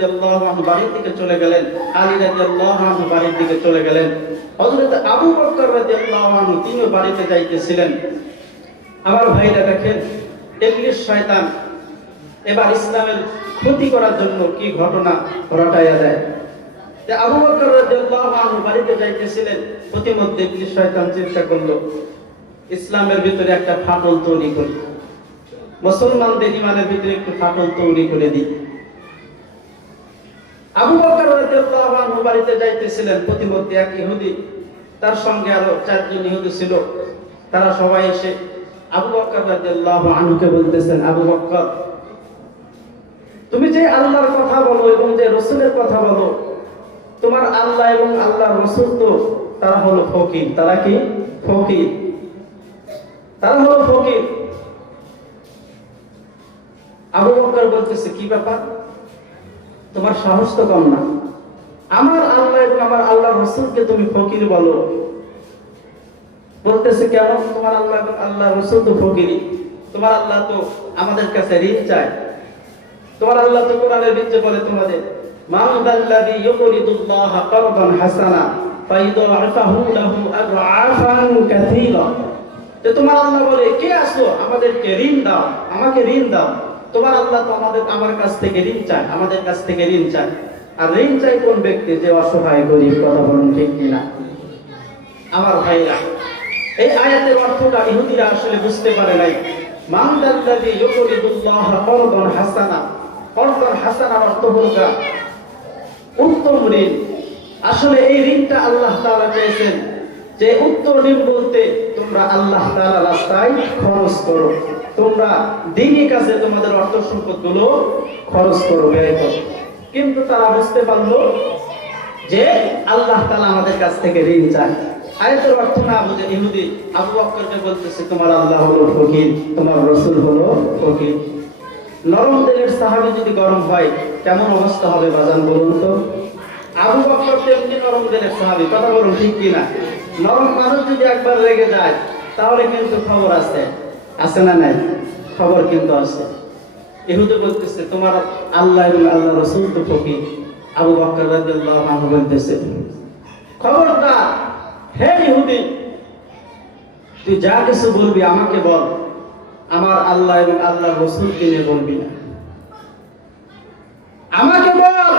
রাদিয়াল্লাহু আনহু বাড়ির দিকে চলে গেলেন, আলী রাদিয়াল্লাহু আনহু বাড়ির দিকে চলে গেলেন। হযরত আবু বকর রাদিয়াল্লাহু আনহু তিনিও বাড়িতে যাইতেছিলেন। আমার ভাইরা দেখেন, ইবলিস শয়তান এবার ইসলামের ক্ষতি করার জন্য কি ঘটনা ঘটাইয়া দেয়। যে আবু বকর রাদিয়াল্লাহু আনহু বাড়িতে যাইতেছিলেন, প্রতিমধ্যে ইবলিস শয়তান চিন্তা করলো ইসলামের ভিতরে একটা ফাটল তৈরি করি, মুসলমানদের ঈমানের ভিতরে একটু ফাটল তৈরি করে দিই। আবু বকর রাদিয়াল্লাহু আনহু বাড়িতে যাইতেছিলেন, প্রতিমধ্যে এক ইহুদি, তার সঙ্গে আরো 4 জন ইহুদি ছিল। তারা সবাই এসে আবু বকর রাদিয়াল্লাহু আনহুকে বলতেছেন, আবু বকর, তুমি যে আল্লাহর কথা বলো এবং যে রাসূলের কথা বলো, তোমার আল্লাহ এবং আল্লাহর রাসূল তো তারা হলো ফকির। তারা কি ফকির? তারা হলো ফকির। আবু বকর বলতেছে, কি ব্যাপার, তোমার সাহস তো কম না, আমার আল্লাহ এবং আমার আল্লাহর রাসূলকে তুমি ফকির বলো। বলতেছে, কেন? তোমার আল্লাহ এবং আল্লাহর রাসূল তো ফকিরই, তোমার আল্লাহ তো আমাদের কাছে ঋণ চায়। তোমার আল্লাহ তো কোরআনের ভিতরে বলে তোমাদের, মান দাল্লাযী ইউকরিদুল্লাহা কারদান হাসানা ফায়ুদাইফাহু লাহু আযআফান কাসীরা। তো তোমার আল্লাহ বলে, কে আসো আমাদেরকে ঋণ দাও, আমাকে ঋণ দাও। তোমার আল্লাহ তো আমার কাছ থেকে ঋণ চায়, আমাদের কাছ থেকে ঋণ চায়। আর ঋণ চাই কোন ব্যক্তি? যে অসহায় গরীব। কথা বলুন ঠিক কিনা? আমার ভাইরা, এই আয়াতের অর্থটা ইহুদিরা আসলে বুঝতে পারে নাই। মান দাল্লাযী ইউকরিদুল্লাহা কারদান হাসানা, কারদান হাসানা অর্থ হলো উত্তম ঋণ। আসলে এই ঋণটা আল্লাহ তাআলা চেয়েছেন যে উত্তম ঋণ বলতে তোমরা আল্লাহ তাআলার রাস্তায় খরচ করো, তোমরা দ্বীনি কাজে তোমাদের অর্থ সম্পদ গুলো খরচ করো, ব্যয় করো। কিন্তু তারা বুঝতে পারলো যে আল্লাহ তাআলা আমাদের কাছ থেকে ঋণ চায়। আয়াতের অর্থ না বুঝে ইহুদি আবু বকরকে বলতেছে, তোমার আল্লাহ হলো ফকির, তোমার রাসূল হলো ফকির। নরম দিলের সাহাবী যদি গরম হয় কেমন অবস্থা হবে বাজান বলুন তো? আবু বকর তেমনি নরম দিলের সাহাবী। কথা বলুন ঠিক কিনা? নরম মানুষ যদি একবার রেগে যায় তাহলে কিন্তু খবর আছে, আছে না নাই? খবর কিন্তু আছে। ইহুদি বলতেছে, তোমার আল্লাহ এবং আল্লাহর রাসূল তো ফকির। আবু বকর রাদিয়াল্লাহু আনহু বলতেছে, খবরদার হে ইহুদি, তুই যা কিছু বলবি আমাকে বল, আমার আল্লাহ এবং আল্লাহর রাসূলকে নিয়ে বলবি না। আমাকে বল,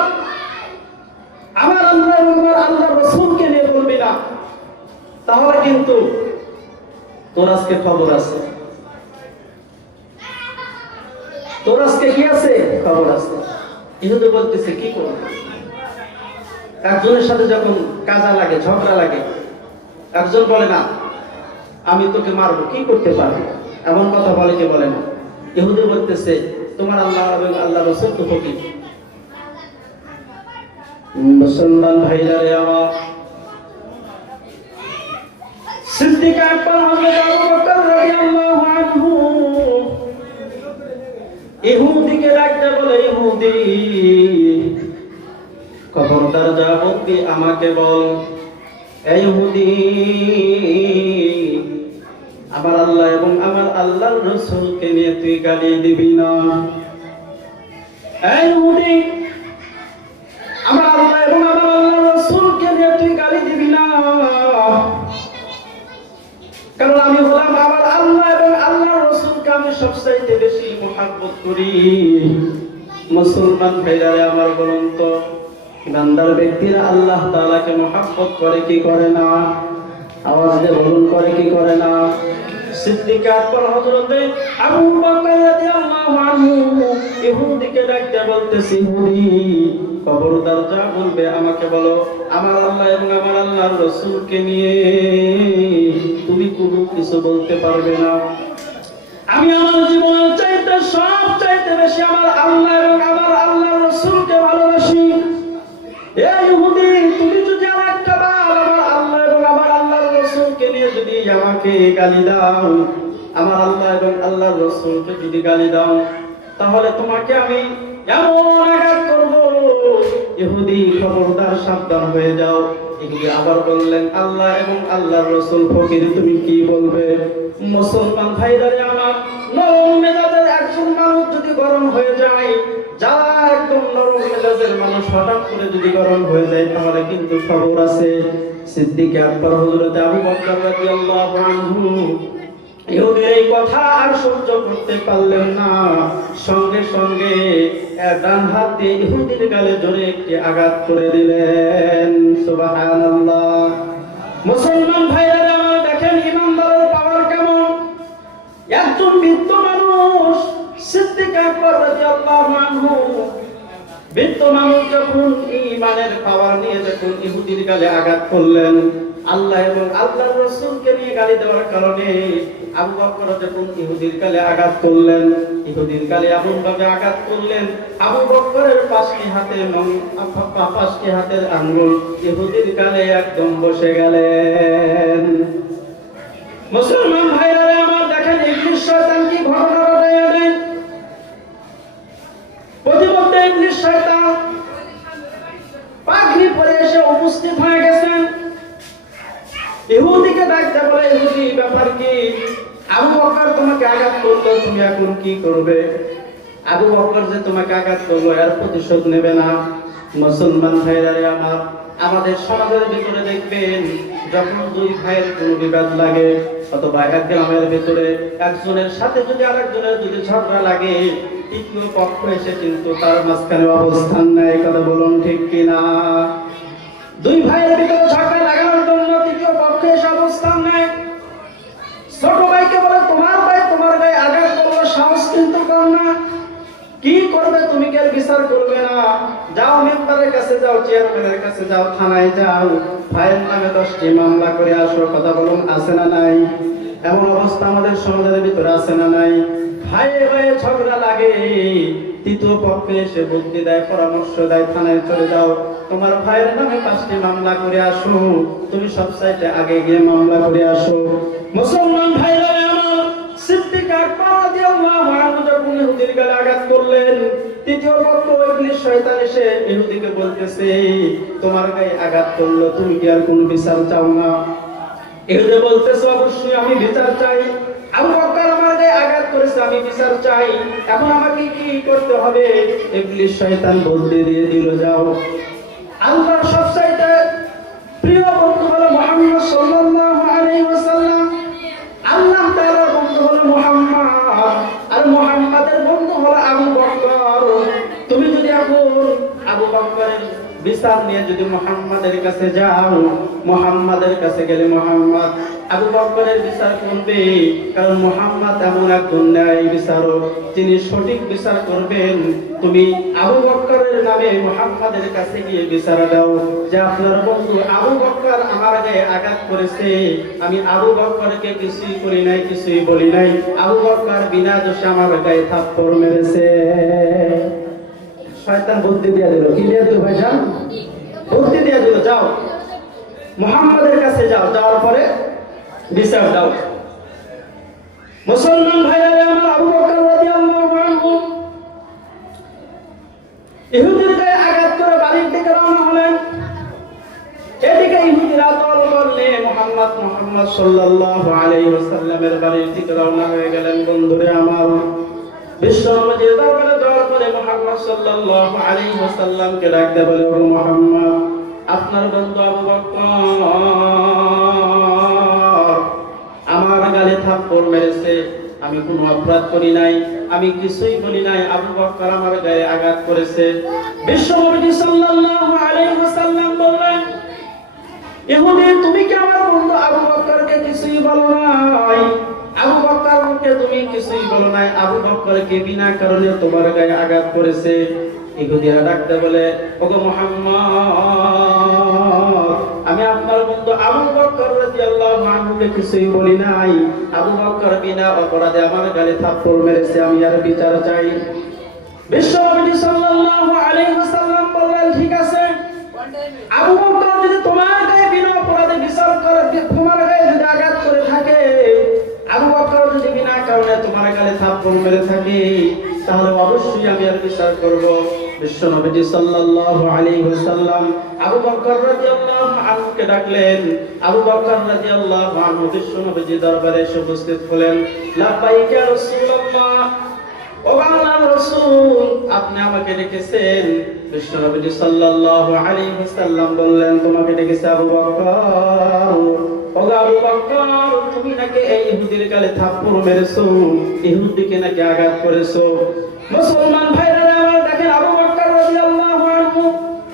আমার আল্লাহ এবং আমার আল্লাহর রাসূলকে নিয়ে বলবি না, তাহলে কিন্তু তোর আজকে খবর আছে। তোর আজকে কি আছে? খবর আছে। ইহুদি বলতেছে, কি করব? একজনের সাথে যখন কাজা লাগে, ঝগড়া লাগে, একজন বলে না আমি তোকে মারবো, কি করতে পারবো, এমন কথা বলে কে? বলে না। ইহুদি বলতেছে, তোমার আল্লাহ এবং আল্লাহর রাসূল তো ফকির। মুসলমান ভাইরা রে আমার, সিদ্দিক আকবর হযরত আবু বকর রাদিয়াল্লাহু আনহু ইহুদিকে ডাকতে বলে, ইহুদি খবরদার যা বলবি আমাকে বল। এই ইহুদি, আমার আল্লাহ এবং আমার আল্লাহর রাসূলকে নিয়ে তুই গালি দিবি না। এই ইহুদি, আমার আল্লাহ এবং আমার আল্লাহর রাসূলকে নিয়ে তুই গালি দিবি না, কারণ আমি হলাম আমার আল্লাহ এবং আল্লাহর রাসূলকে আমি সবচাইতে বেশি মহব্বত করি। মুসলমান ভাইরা আমার, বলুন তো, ইমানদার ব্যক্তিরা আল্লাহ তাআলাকে মহব্বত করে কি করে না? আওয়াজ দিয়ে বলুন, করে কি করে না? সিদ্দিক আকবর হযরত আবু বকর রাদিয়াল্লাহু আনহু ইহুদিকে ডাকতে বলতেছে, ইহুদি খবরদার যা বলবে আমাকে বলো, আমার আল্লাহ এবং আমার আল্লাহর রাসূলকে নিয়ে তুমি কোনো কিছু বলতে পারবে না। আমি আমার জীবনের চাইতে সব চাইতে বেশি আমার আল্লাহ এবং আমার আল্লাহর রাসূলকে ভালোবাসি। এই ইহুদি, তুমি যদি আরেকটা বার আমার আল্লাহ এবং আমার আল্লাহর রাসূলকে নিয়ে যদি আমাকে গালি দাও, আমার আল্লাহ এবং আল্লাহর রাসূলকে যদি গালি দাও, তাহলে তোমাকে আমি এমন আঘাত করব। ইহুদি, খবরদার সাবধান হয়ে যাও। ইহুদি আবার বললেন, আল্লাহ এবং আল্লাহর রাসূল ফকির, তুমি কি বলবে? মুসলমান ভাইরা আমার, নরম মেজাজের একজন মানুষ যদি গরম হয়ে যায়, যারা একদম নরম মেজাজ মেজাজের মানুষ হঠাৎ করে যদি গরম হয়ে যায় তাহলে কিন্তু খবর আছে। সিদ্দিক আকবর হযরত আবু বকর রাদিয়াল্লাহু আনহু ইহুদির এই কথা আর সহ্য করতে পারলেন না, সঙ্গে সঙ্গে ডান হাত দিয়ে ইহুদির গালে জোরে একটি আঘাত করে দিলেন। সুবহানাল্লাহ। মুসলমান ভাইরা আমার দেখেন ইমানদারের পাওয়ার কেমন। একজন বৃদ্ধ মানুষ সিদ্দিক আকবর রাদিয়াল্লাহু আনহু, বৃদ্ধ মানুষ যখন ঈমানের পাওয়ার নিয়ে যখন ইহুদির গালে আঘাত করলেন, আল্লাহ এবং আল্লাহর রাসূলকে নিয়ে গালি দেওয়ার কারণে আবু বকর যখন ইহুদির গালে আঘাত করলেন, ইহুদির গালে এমন ভাবে আঘাত করলেন, আবু বকরের পাঁচটি হাতের আঙ্গুল ইহুদির গালে একদম বসে গেলেন। মুসলমান ভাইরা আমার দেখেন ইবলিস শয়তান কি ঘটনা ঘটাইয়া দেয়। প্রতিমধ্যে ইবলিস শয়তান পাগড়ি পরে এসে উপস্থিত হয়ে গেছেন। ইহুদিকে ডাকতে বলে, ইহুদি ব্যাপার কি? আবু বকর তোমাকে আঘাত করলো, তুমি এখন কি করবে? আবু বকর যে তোমাকে আঘাত করলো এর প্রতিশোধ নেবে না। মুসলমান ভাইরা আমার, আমাদের সমাজের ভিতরে দেখবেন যখন দুই ভাইয়ের কোনো বিবাদ লাগে অথবা এক গ্রামের ভিতরে একজনের সাথে যদি আরেকজনের যদি ঝগড়া লাগে, তৃতীয় পক্ষ এসে কিন্তু তার মাঝখানে অবস্থান নেয়। কথা বলুন ঠিক কিনা? দুই ভাইয়ের ভিতরে ঝগড়া লাগানোর জন্য তৃতীয় পক্ষ এসে অবস্থান নেয়। ছোট ভাইকে বলে, তোমার ভাই তোমার গায়ে আঘাত করলো, সাহস কিন্তু কম না, কি করবে? তুমি কি বিচার করবে না? যাও মেম্বারের কাছে যাও, চেয়ারম্যানের কাছে যাও, থানায় যাও, ভাইয়ের নামে 10টি মামলা করে আসো। কথা বলুন আছে না নাই? এমন অবস্থা আমাদের সমাজের ভিতরে আছে না নাই? ভাইয়ে ভাইয়ে ঝগড়া লাগে, তৃতীয় পক্ষে এসে বুদ্ধি দেয়, পরামর্শ দেয়, থানায় চলে যাও, তোমার ভাইয়ের নামে 5টি মামলা করে আসো, তুমি সব সাইডে আগে গিয়ে মামলা করে আসো। মুসলমান ভাইরা আমার, সিদ্দিক আকবর রাদিয়াল্লাহু আনহু যখন ইহুদির গালে আঘাত করলেন, তৃতীয় পক্ষ ইবলিস শয়তান এসে ইহুদিকে বলতেছে, তোমার গায়ে আঘাত করলো, তুমি কি আর কোনো বিচার চাও না? ইহুদি বলতেছে, অবশ্যই আমি বিচার চাই। আবু বকর আমার গায়ে আঘাত করেছে, আমি বিচার চাই। এখন আমাকে কি করতে হবে? ইবলিস শয়তান বুদ্ধি দিয়ে দিল, যাও, আল্লাহর সবচাইতে প্রিয় বন্ধু হলো মুহাম্মদ সাল্লাল্লাহু আলাইহি ওয়াসাল্লাম। আল্লাহ তাআলার বন্ধু হলো মুহাম্মদ, আর মুহাম্মাদের বন্ধু হলো আবু বকর। তুমি যদি এখন আবু বকরের বিচার নিয়ে যদি মুহাম্মাদের কাছে যাও, মুহাম্মাদের কাছে গেলে মুহাম্মদ আবু বকরের বিচার করবে, কারণ মুহাম্মদ এমন একজন ন্যায় বিচারক, যিনি সঠিক বিচার করবেন। তুমি আবু বকরের নামে মুহাম্মাদের কাছে গিয়ে বিচার দাও যে আপনার বন্ধু আবু বকর আমার গায়ে আঘাত করেছে, আমি আবু বকরকে কিছুই করি নাই, কিছুই বলি নাই, আবু বকর বিনা দোষে আমার গায়ে থাপ্পড় মেরেছে। শয়তান বুদ্ধি দিয়ে দিল, কি দিয়ে দিল ভাইজান? বুদ্ধি দিয়ে দিল, যাও মুহাম্মাদের কাছে যাও, যাওয়ার পরে বিচার দাও। মুসলমান ভাইরা আমার, আবু বকর রাদিয়াল্লাহু আনহু ইহুদির গায়ে আঘাত করে বাড়ির দিকে রওনা হলেন। এদিকে ইহুদিরা দল বললে মুহাম্মদ সাল্লাল্লাহু আলাইহি ওয়াসাল্লামের বাড়ির দিকে রওনা হয়ে গেলেন। বন্ধুরে আমার, বিশ্বনবীর দরবারে যাওয়ার পরে মুহাম্মদ সাল্লাল্লাহু আলাইহি ওয়াসাল্লামকে ডাকতে বলে, ও মুহাম্মদ, আপনার বন্ধু আবু বকর আমার গালে থাপ্পড় মেরেছে, আমি কোনো অপরাধ করি নাই, আমি কিছুই বলি নাই, আবু বকর আমার গায়ে আঘাত করেছে। বিশ্বনবী সাল্লাল্লাহু আলাইহি ওয়াসাল্লাম বললেন, ইহুদি, তুমি কি আমার বন্ধু আবু বকরকে কিছুই বলো নাই? আবু বকরকে তুমি কিছুই বলো নাই, আবু বকরকে বিনা কারণে তোমার গায়ে আঘাত করেছে। ইহুদিরা ডাকতে বলে, ওগো মুহাম্মদ, আমি আপনার বন্ধু আবু বকর রাদিয়াল্লাহু আনহুকে কিছুই বলি নাই, আবু বকর বিনা অপরাধে আমার গালে থাপ্পড় মেরেছে, আমি আর বিচার চাই। বিশ্বনবী সাল্লাল্লাহু আলাইহি ওয়াসাল্লাম বললেন, ঠিক আছে, আবু বকর যদি তোমার গায়ে বিনা অপরাধে বিচার করে, তোমার গায়ে যদি আঘাত করে থাকে, আবু বকর যদি বিনা কারণে তোমার গালে থাপ্পড় মেরে থাকে, তাহলে অবশ্যই আমি আর বিচার করব। বিশ্বনবী সাল্লাল্লাহু আলাইহি ওয়াসাল্লাম আবু বকর রাদিয়াল্লাহু আনহুকে ডাকলেন। আবু বকর রাদিয়াল্লাহু আনহু বিশ্বনবীর দরবারে এসে উপস্থিত হলেন। লাব্বাইক ইয়া রাসূলুল্লাহ, ও আল্লাহর রাসূল, আপনি আমাকে ডেকেছেন। বিশ্বনবী সাল্লাল্লাহু আলাইহি ওয়াসাল্লাম বললেন, তোমাকে ডেকেছে আবু বকর। ও আবু বকর, তুমি নাকি এই ইহুদির গালে থাপ্পড় মেরেছো, ইহুদিকে নাকি আঘাত করেছো। মুসলমান ভাইরা আমার, দেখেন আবু বকর রাদিয়াল্লাহু আনহু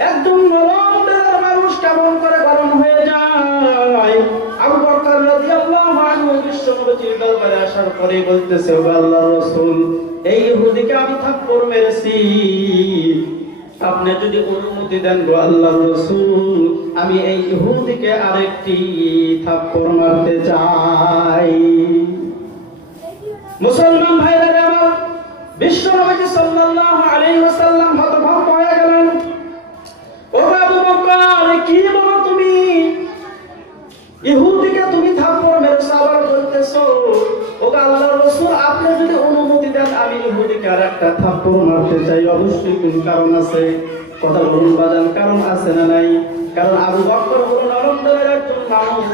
একদম নরম দেহের মানুষ, কেমন করে গরম হয়ে যায়। আবু বকর রাদিয়াল্লাহু আনহু বিশ্বনবীর দরবারে আসার পরে বলতেছে, ও আল্লাহর রাসূল, এই ইহুদিকে আমি থাপ্পড় মেরেছি, আপনি যদি অনুমতি দেন গো আল্লাহর রাসূল, আমি এই ইহুদিকে আরেকটি থাপ্পড় মারতে চাই। মুসলমান ভাইরা আমার, বিশ্বনবী সাল্লাল্লাহু আলাইহি ওয়াসাল্লাম হতভম্ব হয়ে গেলেন। ও আবু বকর, কি বলো তুমি? ইহুদিকে তুমি থাপ্পড় মেরেছো, আবার বলতেছো ও আল্লাহর রাসূল, আপনি যদি অনুমতি দেন আমি ইহুদিকে আরেকটা থাপ্পড় মারতে চাই। অবশ্যই কোন কারণ আছে, কথা বলুন বাজান, কারণ আছে না নাই? কারণ আবু বকর হলো নরম দিলের একজন মানুষ।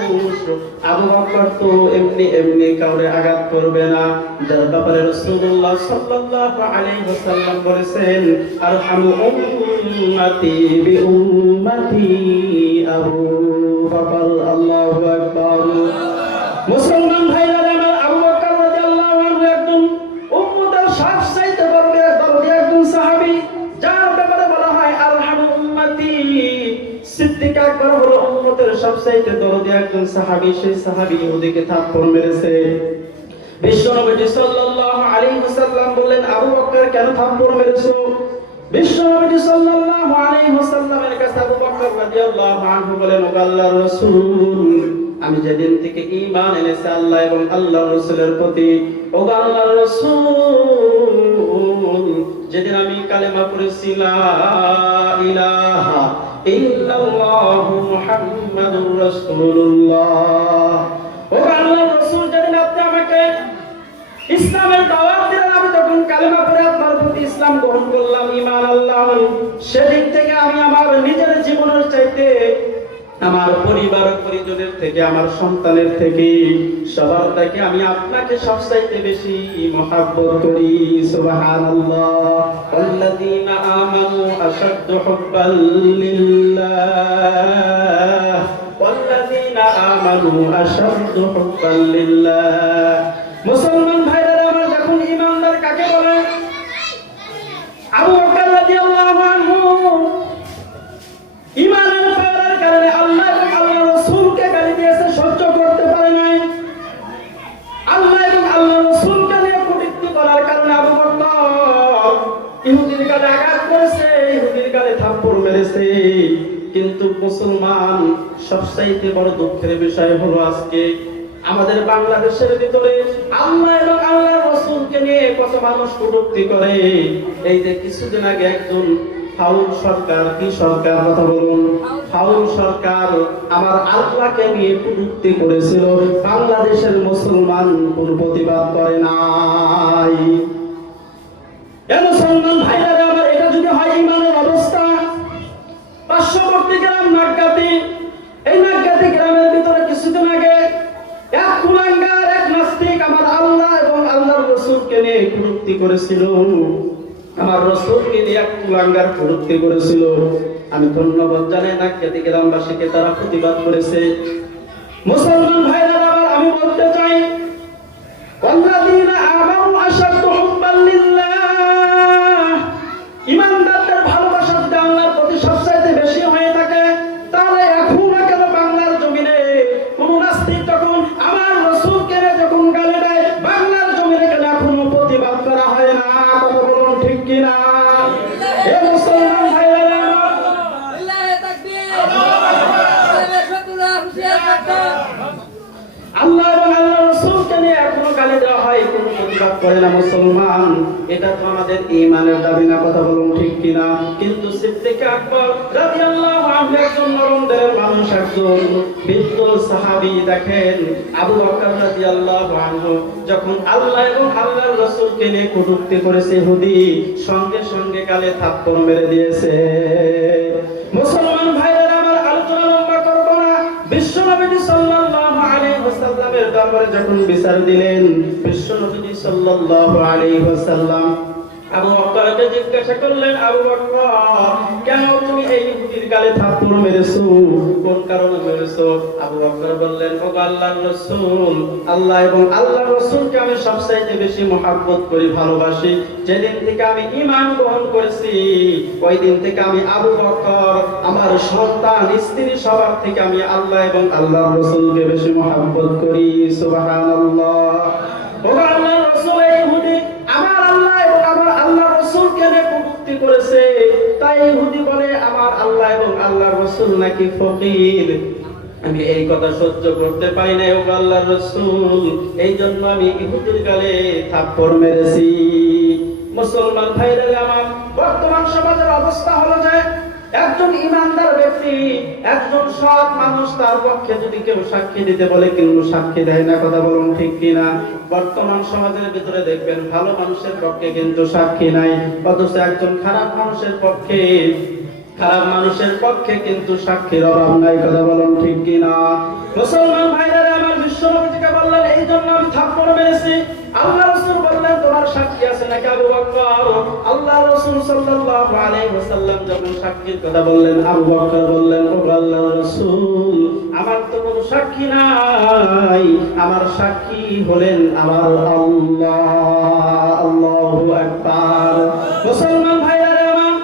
আবু বকর তো এমনি এমনি কাউরে আঘাত করবে না, যার ব্যাপারে রাসূলুল্লাহ সাল্লাল্লাহু আলাইহি ওয়াসাল্লাম বলেছেন, আরহামু উম্মতি বিউম্মতি আবু বকর। আল্লাহু আকবার। মুসলমান ভাইরা আমার, আবু বকর রাদিয়াল্লাহু আনহু একজন উম্মতের সবচাইতে দরদি একজন সাহাবী, যার ব্যাপারে বলা হয় আরহামু উম্মতি। সিদ্দিক আকবর হলো উম্মতের সবচাইতে দরদি একজন সাহাবী। সেই সাহাবী ইহুদিকে থাপ্পড় মেরেছে। বিশ্বনবী সাল্লাল্লাহু আলাইহি ওয়াসাল্লাম বললেন, আবু বকর কেন থাপ্পড় মেরেছো? বিশ্বনবী সাল্লাল্লাহু আলাইহি ওয়াসাল্লামের কাছে আবু বকর রাদিয়াল্লাহু আনহু বলেন, ও আল্লাহর রাসূল, আমি যেদিন থেকে ঈমান এনেছি আল্লাহ এবং আল্লাহর রাসূলের প্রতি, ও আল্লাহর রাসূল, যেদিন আমি কালেমা পড়েছি লা ইলাহা ইল্লাল্লাহু মুহাম্মাদুর রাসূলুল্লাহ, ও আল্লাহর রাসূল, যেদিন আপনি আমাকে ইসলামের দাওয়াত দিলেন, আমি যখন কালেমা পড়ে আপনার প্রতি ইসলাম গ্রহণ করলাম, ঈমান আনলাম, সেদিন থেকে আমি আমার নিজের জীবনের চাইতে, আমার পরিবার পরিজনের থেকে, আমার সন্তানের থেকে, সবার থেকে আমি আপনাকে সবচাইতে বেশি মহব্বত করি। সুবহানাল্লাহ। আল্লাযীনা আমানু আশাদ্দু হুব্বাল লিল্লাহ, ওয়াল্লাযীনা আমানু আশাদ্দু হুব্বাল লিল্লাহ। মুসলমান ভাইরা আমার, যখন ঈমানদার কাকে বলে? আবু বকর রাদিয়াল্লাহু আনহু ঈমানের পাওয়ার কারণে আল্লাহ এবং আল্লাহর রাসূলকে গালি দিয়েছে, সহ্য করতে পারে নাই। আল্লাহ এবং আল্লাহর রাসূলকে নিয়ে কটূক্তি করার কারণে আবু বকর ইহুদির গালে আঘাত করেছে, ইহুদির গালে থাপ্পড় মেরেছে। কিন্তু মুসলমান, সবচাইতে বড় দুঃখের বিষয় হলো আজকে আমাদের বাংলাদেশের ভিতরে আল্লাহ এবং আল্লাহর রাসূলকে নিয়ে কত মানুষ কটূক্তি করে। এই যে কিছুদিন আগে একজন ফাউল সরকার, কি সরকার কথা বলুন, ফাউল সরকার আমার আল্লাহকে নিয়ে কটূক্তি করেছিল, বাংলাদেশের মুসলমান কোনো প্রতিবাদ করে নাই। এ মুসলমান ভাইরা আমার, এটা যদি হয় ঈমানের অবস্থা। পার্শ্ববর্তী গ্রাম নাগগাতি, এই নাগগাতি গ্রামের ভিতরে কিছুদিন আগে এক কুলাঙ্গার, এক নাস্তিক আমার আল্লাহ এবং আল্লাহর রাসূলকে নিয়ে কটূক্তি করেছিল। আমার রাসূলকে নিয়ে এক কুলাঙ্গার কটূক্তি করেছিল। আমি ধন্যবাদ জানাই নাগগাতি গ্রামবাসীকে, তারা প্রতিবাদ করেছে। মুসলমান ভাইরা আমার, আমি বলতে চাই, ওয়াল্লাযীনা আমানু আশাদ্দু হুব্বাল লিল্লাহ, ঈমানদারদের ভালোবাসা যদি আল্লাহর প্রতি সবচাইতে বেশি হয়ে থাকে, তাহলে এখনো কেন বাংলার জমিনে কোন নাস্তিক যখন আমার রাসূলকে যখন গালি দেয়, বাংলার জমিনে কেন এখনো প্রতিবাদ করা হয় না? কথা বলুন ঠিক কিনা? এ মুসলমান ভাইরা আমার, আল্লাহু তাকবীর, আল্লাহ এবং আল্লাহর রাসূলকে নিয়ে এখনো গালি দেওয়া হয়, কোনো প্রতিবাদ করে না মুসলমান। এটা তো আমাদের ঈমানের দাবি না? কথা বলুন ঠিক কিনা? কিন্তু সিদ্দিক আকবর রাদিয়াল্লাহু আনহু একজন নরম দিলের মানুষ, একজন বৃদ্ধ সাহাবী। দেখেন আবু বকর রাদিয়াল্লাহু আনহু যখন আল্লাহ এবং আল্লাহর রাসূলকে নিয়ে কটূক্তি করেছে, ইহুদি সঙ্গে সঙ্গে গালে থাপ্পড় মেরে দিয়েছে। মুসলমান ভাইরা আমার, আলোচনা লম্বা করব না। বিশ্বনবী সাল্লাল্লাহু আলাইহি ওয়াসাল্লামের দরবারে যখন বিচার দিলেন, বিশ্বনবী সাল্লাল্লাহু আলাইহি ওয়াসাল্লাম আবু বকর বকরকে জিজ্ঞাসা করলেন, আবু বকর কেন তুমি এই ইহুদির গালে থাপ্পড় মেরেছো, কোন কারণে মেরেছো? আবু বকর বললেন, ও আল্লাহর রাসূল, আল্লাহ এবং আল্লাহর রাসূলকে আমি সবচাইতে বেশি মহব্বত করি, ভালোবাসি। যেদিন থেকে আমি ঈমান গ্রহণ করেছি ওই দিন থেকে আমি আবু বকর, আমার সন্তান, স্ত্রী, সবার থেকে আমি আল্লাহ এবং আল্লাহর রাসূলকে বেশি মহব্বত করি। সুবহানাল্লাহ। ও আল্লাহর রাসূল, এই ইহুদি আমার আল্লাহ এবং আমার আল্লাহর রাসূলকে নিয়ে কটূক্তি করেছে, তাই ইহুদি বলে আমার আল্লাহ এবং আল্লাহর রাসূল নাকি ফকির। আমি এই কথা সহ্য করতে পারি না ও আল্লাহর রাসূল, এই জন্য আমি ইহুদির গালে থাপ্পড় মেরেছি। মুসলমান ভাইরা আমার, বর্তমান সমাজের অবস্থা হলো যে একজন ইমানদার ব্যক্তি, একজন সৎ মানুষ, তার পক্ষে যদি কেউ সাক্ষী দিতে বলে কেউ সাক্ষী দেয় না। কথা বলুন ঠিক কিনা? বর্তমান সমাজের ভিতরে দেখবেন ভালো মানুষের পক্ষে কিন্তু সাক্ষী নাই, অথচ একজন খারাপ মানুষের পক্ষে কিন্তু সাক্ষীর অভাব নাই। কথা বলুন ঠিক কিনা? মুসলমান ভাইরা আমার, বিশ্বনবীকে বললেন এই জন্য আমি থাপ্পড় মেরেছি। আল্লাহ রাসূল বললেন তোমার সাক্ষী আছে নাকি আবু বকর? আল্লাহ রাসূল সাল্লাল্লাহু আলাইহি ওয়াসাল্লাম যখন সাক্ষীর কথা বললেন, আবু বকর বললেন, ও আল্লাহর রাসূল, আমার তো কোনো সাক্ষী নাই, আমার সাক্ষী হলেন আমার আল্লাহ। আল্লাহু আকবার। মুসলমান ভাইরা আমার,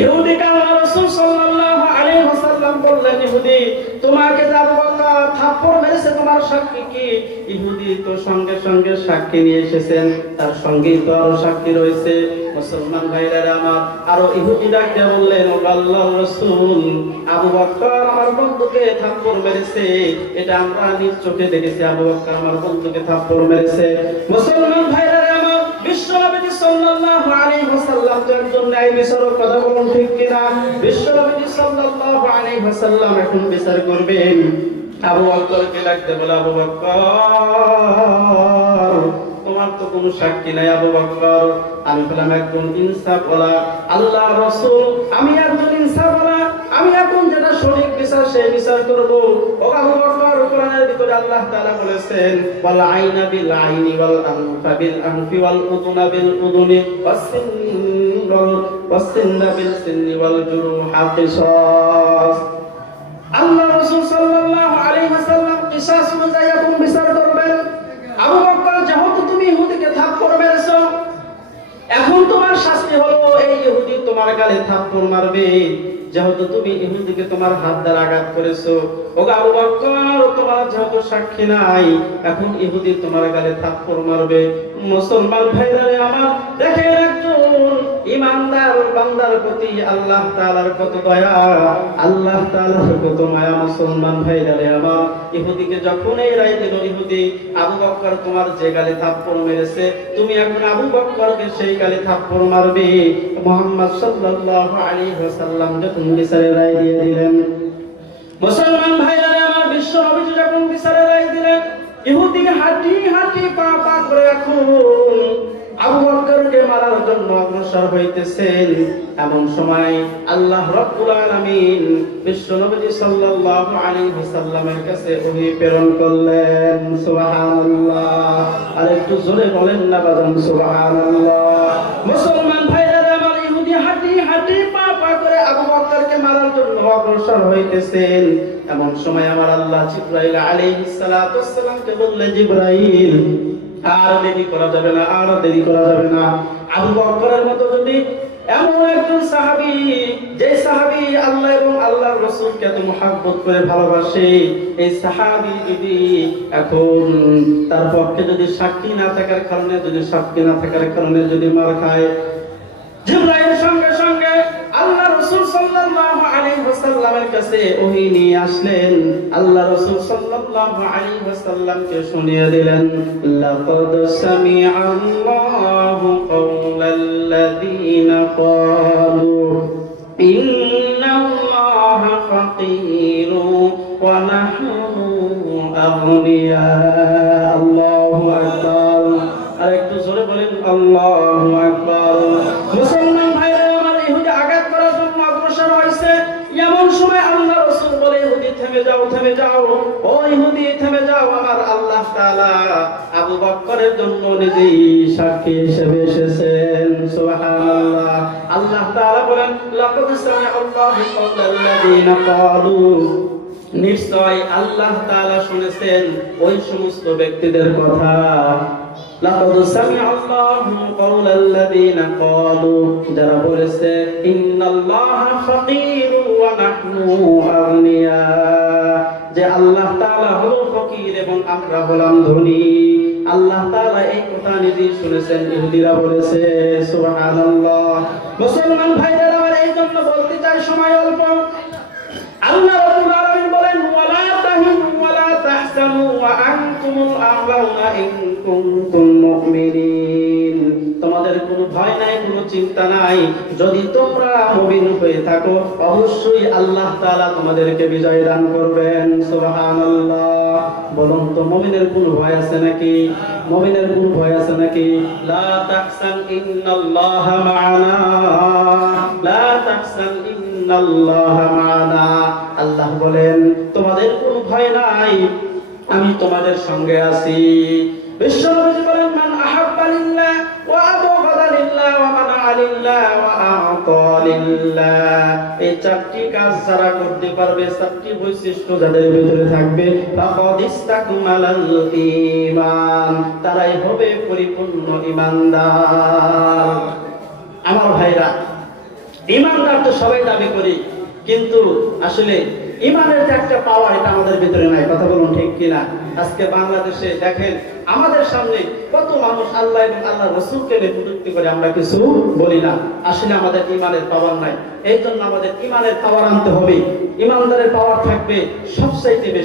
ইহুদিকে আল্লাহ রাসূল সাল্লাল্লাহু আলাইহি ওয়াসাল্লাম বললেন, ইহুদি তোমাকে যে আবু বকর থাপ্পড় মেরেছে তোমার সাক্ষী কি? ইহুদি তো সঙ্গে সঙ্গে সাক্ষী নিয়ে এসেছেন, তার সঙ্গেই তো আরো সাক্ষী রয়েছে। মুসলমান ভাইরা আমার, আরো ইহুদি ডাকতে বললেন, ও আল্লাহর রাসূল, আবু বকর আমার বন্ধুকে থাপ্পড় মেরেছে, এটা আমরা নিজ চোখে দেখেছি, আবু বকর আমার বন্ধুকে থাপ্পড় মেরেছে। মুসলমান ভাইরা আমার, বিশ্বনবী সাল্লাল্লাহু আলাইহি ওয়াসাল্লাম একজন ন্যায় বিচারক। কথা বলুন ঠিক কিনা? বিশ্বনবী সাল্লাল্লাহু আলাইহি ওয়াসাল্লাম এখন বিচার করবেন। আবু বকরকে ডাকতে বলে, আবু বকর তোমার তো কোনো সাক্ষী নাই। আবু বকর, আমি বললাম একজন ইনসাফওয়ালা আল্লাহর রাসূল, আমি একজন ইনসাফওয়ালা, আমি এখন যেটা সঠিক বিচার সেই বিচার করব। ও আবু বকর, কোরআনের ভিতরে আল্লাহ তাআলা বলেছেন, ওয়াল আইনা বিল আইনি ওয়াল আনফা বিল আনফি ওয়াল উযুনা বিল উযুনি ওয়াস-সিন্না বিল সিন্নি ওয়াল জুরুহা কিসাস। আল্লাহ রাসূল সাল্লাল্লাহু আলাইহি ওয়াসাল্লাম কিসাস অনুযায়ী এখন বিচার করবেন। আবু বকর, যেহেতু তুমি ইহুদিকে থাপ্পড় মেরেছো, এখন তোমার শাস্তি হলো এই ইহুদি তোমার গালে থাপ্পড় মারবে। যেহেতু তুমি ইহুদিকে তোমার হাত দ্বারা আঘাত করেছো, ও আবু বকর তোমার যেহেতু সাক্ষী নাই, এখন ইহুদি তোমার গালে থাপ্পড় মারবে। মুসলমান ভাইরা আমার, দেখেন একজন ইমানদার বান্দার প্রতি আল্লাহ তাআলার কত দয়া, আল্লাহ তাআলার কত মায়া। মুসলমান ভাইরা আমার, ইহুদিকে যখন এই রায় দিল, ইহুদি আবু বকর তোমার যে গালে থাপ্পড় মেরেছে, তুমি এখন আবু বকরকে সেই গালে থাপ্পড় মারবে। মুহাম্মদ সাল্লাল্লাহু আলাইহি ওয়াসাল্লাম যখন বিচারের রায় দিয়ে দিলেন, মুসলমান ভাইরা আমার, বিশ্বনবী যখন বিচারের রায় দিলেন, ইহুদি হাঁটি হাঁটি পা পা করে এখন আবু বকরকে মারার জন্য অগ্রসর হইতেছেন। এমন সময় আল্লাহ রাব্বুল আলামিন বিশ্বনবী সাল্লাল্লাহু আলাইহি ওয়াসাল্লামের কাছে ওহী প্রেরণ করলেন। সুবহানাল্লাহ। আর একটু জোরে বলেন না বাজান, সুবহানাল্লাহ। মুসলমান ভাইরা আমার, ইহুদি হাঁটি হাঁটি পা পা করে আবু বকরকে মারার জন্য অগ্রসর হইতেছেন। এমন সময় আমার আল্লাহ জিবরাইল আলাইহিস সালাতু ওয়াস সালামকে বললেন, জিবরাইল আর দেরি করা যাবে না, আর দেরি করা যাবে না। আবু বকরের মতো যদি এমন একজন সাহাবী, যে সাহাবী আল্লাহ এবং আল্লাহর রাসূলকে এত মহব্বত করে ভালোবাসে, এই সাহাবী যদি এখন তার পক্ষে যদি সাক্ষী না থাকার কারণে যদি মার খায়, জিবরাইল সঙ্গে সঙ্গে আল্লাহ রাসূল সাল্লাল্লাহু আলাইহি ওয়াসাল্লামের কাছে ওহী নিয়ে আসলেন। আল্লাহ রাসূল সাল্লাল্লাহু আলাইহি ওয়াসাল্লামকে শুনিয়ে দিলেন, লাকাদ সামিআ আল্লাহু কাওলাল্লাযীনা ক্বালু ইন্নাল্লাহা ফাকীরুন ওয়া নাহনু আগনিয়া। আল্লাহু আকবার। আর একটু জোরে বলেন আল্লাহু আকবার। মুসলমান ভাইরা আমার, ইহুদি আঘাত করার জন্য অগ্রসর হয়েছে। এমন সময় আল্লাহ রাসূল বলে ইহুদি থেমে যাও, থেমে যাও, ও ইহুদি থেমে যাও, আমার আল্লাহ তাআলা আবু বকরের জন্য নিজেই সাক্ষী হিসেবে এসেছেন। সুবহানাল্লাহ। আল্লাহ তাআলা বলেন লাকাদ সামিআল্লাহু কাওলাল্লাযীনা ক্বালু, নিশ্চয় আল্লাহ তাআলা শুনেছেন ওই সমস্ত ব্যক্তিদের কথা। লাকাদ সামিআল্লাহু কাওলাল্লাযীনা ক্বালু, যারা বলেছে ইন্নাল্লাহা ফাকীরুন ওয়া নাহনু আগনিয়া, যে আল্লাহ তাআলা হলো ফকির এবং আমরা হলাম ধনী। আল্লাহ তাআলা এই কথা নিজেই শুনেছেন, ইহুদিরা বলেছে। সুবহানাল্লাহ। মুসলমান ভাইরা আমার, এই জন্য বলতে চাই, সময় অল্প। আল্লাহ রাব্বুল আলামিন বলেন ওয়ালা তাহিনু ওয়ালা তাহজানু ওয়া আনতুমুল আ'লাউনা ইন কুনতুম মুমিনিন, তোমাদের কোনো ভয় নাই, কোনো চিন্তা নাই, যদি তোমরা মুমিন হয়ে থাকো অবশ্যই আল্লাহ তাআলা তোমাদেরকে বিজয় দান করবেন। সুবহানাল্লাহ। বলুন তো, মুমিনের কোনো ভয় আছে নাকি? মুমিনের কোনো ভয় আছে নাকি? লা তাহসান ইন্নাল্লাহা মা'ানা, লা তাহসান ইন্নাল্লাহা মা'ানা। আল্লাহ বলেন তোমাদের কোনো ভয় নাই, আমি তোমাদের সঙ্গে আছি। বিশ্বনবী বলেন মান আহাব্বা লিল্লাহ ওয়া আবগাদা লিল্লাহ ওয়া মানাআ লিল্লাহ ওয়া আ'তা লিল্লাহ, এই চারটি কাজ যারা করতে পারবে, চারটি বৈশিষ্ট্য যাদের ভিতরে থাকবে, ফাকাদ ইসতাকমালাল ঈমান, তারাই হবে পরিপূর্ণ ঈমানদার। আমার ভাইরা, ঈমানদার তো সবাই দাবি করি, কিন্তু আসলে ঈমানের যে একটা পাওয়ার, এটা আমাদের ভিতরে নাই। কথা বলুন ঠিক কিনা? আজকে বাংলাদেশে দেখেন আমাদের সামনে কত মানুষ আল্লাহ এবং আল্লাহ রাসূলকে নিয়ে কটূক্তি করে, আমরা কিছু বলি না। আসলে আমাদের ঈমানের পাওয়ার নাই। এই জন্য আমাদের ঈমানের পাওয়ার আনতে হবে। ঈমানদারের পাওয়ার থাকবে সবচাইতে বেশি।